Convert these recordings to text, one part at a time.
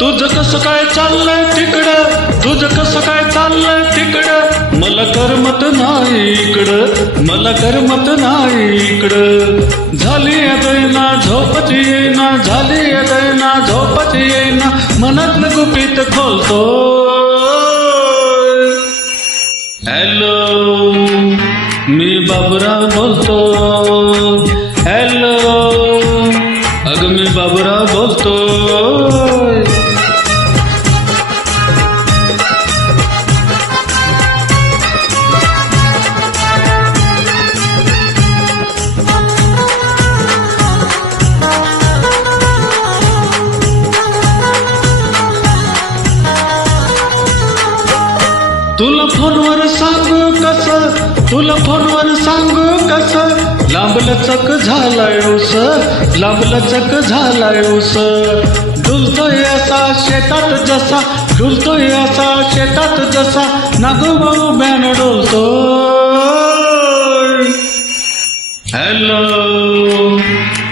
तुझं कसं काय चाललंय तिकडं, तुझं कसं काय चाललंय तिकडं, मला करमत नाही इकडं, मला करमत नाही इकडं. झाली दैना झोपच येईना, झाली दैना झोपच येईना, मनातलं गुपित खोलतो. हॅलो, मी बाबूराव बोलतो. हॅलो, अगं मी बाबूराव बोलतो. तुला फोनवर सांगू कसं, तुला फोनवर सांगू कसं, लांबलचक झालाय उस, लांबलचक झालाय उस. डुलतोय असा शेतात जसा, डुलतोय असा शेतात जसा, नागोबा उभ्यानं डोलतो. हॅलो,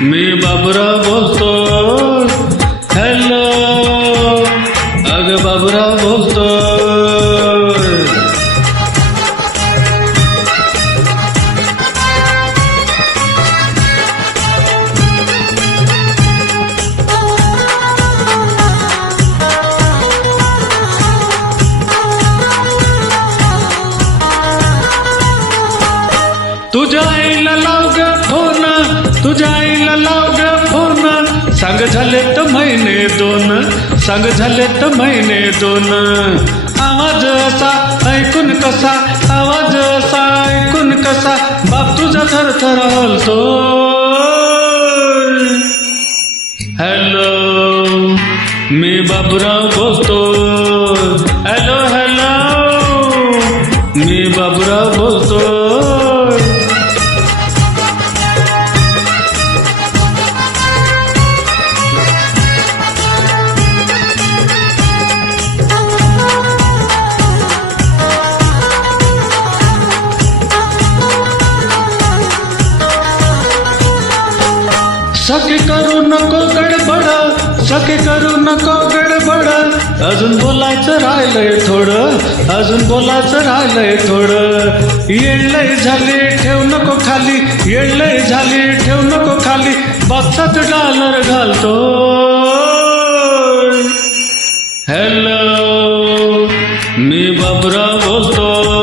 मी बाबूराव बोलतो. हॅलो, अगं बाबूराव बोलतो. तुझ्या आईला लाव ग फोन, तुझ्या आईला लाव ग फोन, सांग झालेत महिने दोन, सांग झालेत महिने दोन. आवाज असा ऐकून कसा, आवाज असा ऐकून कसा, बाप तुझा थरथर हलतो. हॅलो, मी बाबूराव बोलतो. हॅलो हॅलो, मी बाबूराव बोलतो. सखे करू नको गडबड, सखे करू नको गडबड, अजून बोलायचं राहिलंय थोडं, अजून बोलायचं राहिलंय थोडं. येळलंय झाली ठेव नको खाली, येळलंय झाली ठेव नको खाली, बॉक्सात डॉलर घालतो. हॅलो, मी बाबूराव बोलतो.